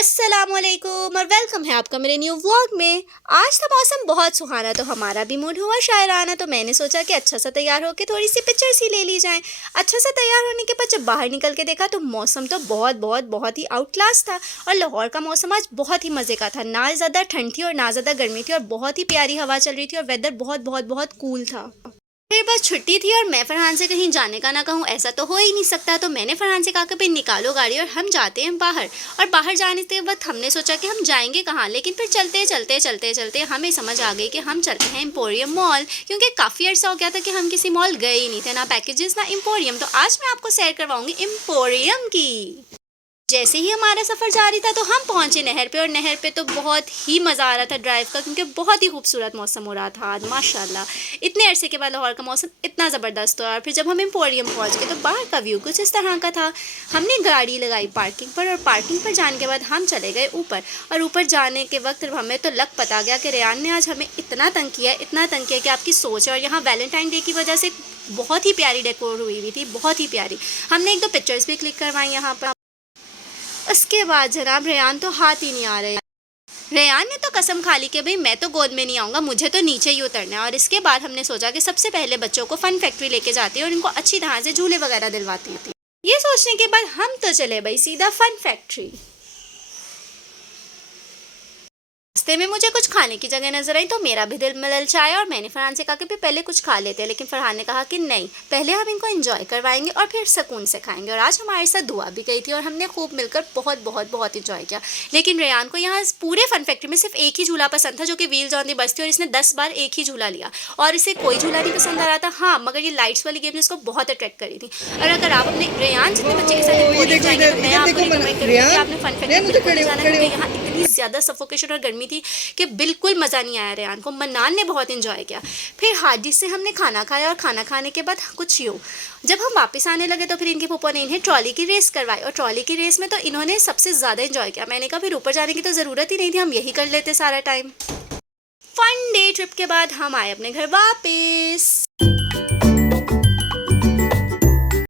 अस्सलामुअलैकुम और वेलकम है आपका मेरे न्यू व्लॉग में। आज का मौसम बहुत सुहाना, तो हमारा भी मूड हुआ शायराना, तो मैंने सोचा कि अच्छा सा तैयार होकर थोड़ी सी पिक्चर्स ही ले ली जाएं। अच्छा सा तैयार होने के बाद जब बाहर निकल के देखा तो मौसम तो बहुत ही आउट क्लास था। और लाहौर का मौसम आज बहुत ही मज़े का था, ना ज़्यादा ठंड थी और ना ज़्यादा गर्मी थी, और बहुत ही प्यारी हवा चल रही थी और वेदर बहुत कूल था। फिर बस छुट्टी थी और मैं फरहान से कहीं जाने का ना कहूँ, ऐसा तो हो ही नहीं सकता। तो मैंने फरहान से कहा कि भाई निकालो गाड़ी और हम जाते हैं बाहर। और बाहर जाने के वक्त हमने सोचा कि हम जाएंगे कहाँ, लेकिन फिर चलते हमें समझ आ गई कि हम चलते हैं एम्पोरियम मॉल, क्योंकि काफ़ी अर्सा हो गया था कि हम किसी मॉल गए ही नहीं थे, ना पैकेजेस ना एम्पोरियम। तो आज मैं आपको सैर करवाऊंगी एम्पोरियम की। जैसे ही हमारा सफ़र जारी था तो हम पहुंचे नहर पे, और नहर पे तो बहुत ही मज़ा आ रहा था ड्राइव का, क्योंकि बहुत ही खूबसूरत मौसम हो रहा था आज माशाल्लाह। इतने अरसे के बाद लाहौर का मौसम इतना ज़बरदस्त हुआ। और फिर जब हम एम्पोरियम पहुंच गए तो बाहर का व्यू कुछ इस तरह का था। हमने गाड़ी लगाई पार्किंग पर, और पार्किंग पर जाने के बाद हम चले गए ऊपर। और ऊपर जाने के वक्त हमें तो लग पता गया कि रेयान ने आज हमें इतना तंग किया कि आपकी सोच है। और यहाँ वैलेंटाइन डे की वजह से बहुत ही प्यारी डेकोर हुई थी, बहुत ही प्यारी। हमने एक दो पिक्चर्स भी क्लिक करवाई यहाँ पर। उसके बाद जनाब रेयान तो हाथ ही नहीं आ रहे। रेयान ने तो कसम खा ली कि भाई मैं तो गोद में नहीं आऊँगा, मुझे तो नीचे ही उतरना है। और इसके बाद हमने सोचा कि सबसे पहले बच्चों को फन फैक्ट्री लेके जाती है और इनको अच्छी तरह से झूले वगैरह दिलवाती थी। ये सोचने के बाद हम तो चले भाई सीधा फन फैक्ट्री। रास्ते में मुझे कुछ खाने की जगह नजर आई तो मेरा भी दिल ललचाया, और मैंने फरहान से कहा कि पहले कुछ खा लेते हैं, लेकिन फरहान ने कहा कि नहीं, पहले हम इनको एंजॉय करवाएंगे और फिर सुकून से खाएंगे। और आज हमारे साथ दुआ भी गई थी और हमने खूब मिलकर बहुत इंजॉय किया। लेकिन रेयान को यहाँ पूरे फन फैक्ट्री में सिर्फ एक ही झूला पसंद था, जो कि व्हील्स ऑन दी बस थी, और इसने 10 बार एक ही झूला लिया और इसे कोई झूला नहीं पसंद आ रहा था। हाँ, मगर ये लाइट्स वाली गेम इसको बहुत अट्रैक्ट करी थी। और अगर आप अपने रेयान जितने बच्चे के साथ एम्पोरियम जाएंगे तो मैं आपको रिकमेंड करूँगी कि आपने फन फैक्ट्री बिल्कुल नहीं जाना, क्योंकि यहाँ इतनी ज़्यादा सफोकेशन और गर्मी थी कि बिल्कुल मज़ा नहीं आया रेयान को। मन्नान ने बहुत इंजॉय किया। फिर हार्डी से हमने खाना खाया, और खाना खाने के बाद कुछ यूँ जब हम वापस आने लगे तो फिर इनके पापा ने इन्हें ट्रॉली की रेस करवाई, और ट्रॉली की रेस में तो इन्होंने सबसे ज़्यादा इंजॉय किया। मैंने कहा फिर ऊपर जाने की तो ज़रूरत ही नहीं थी, हम यही कर लेते सारा टाइम। फन डे ट्रिप के बाद हम आए अपने घर वापस।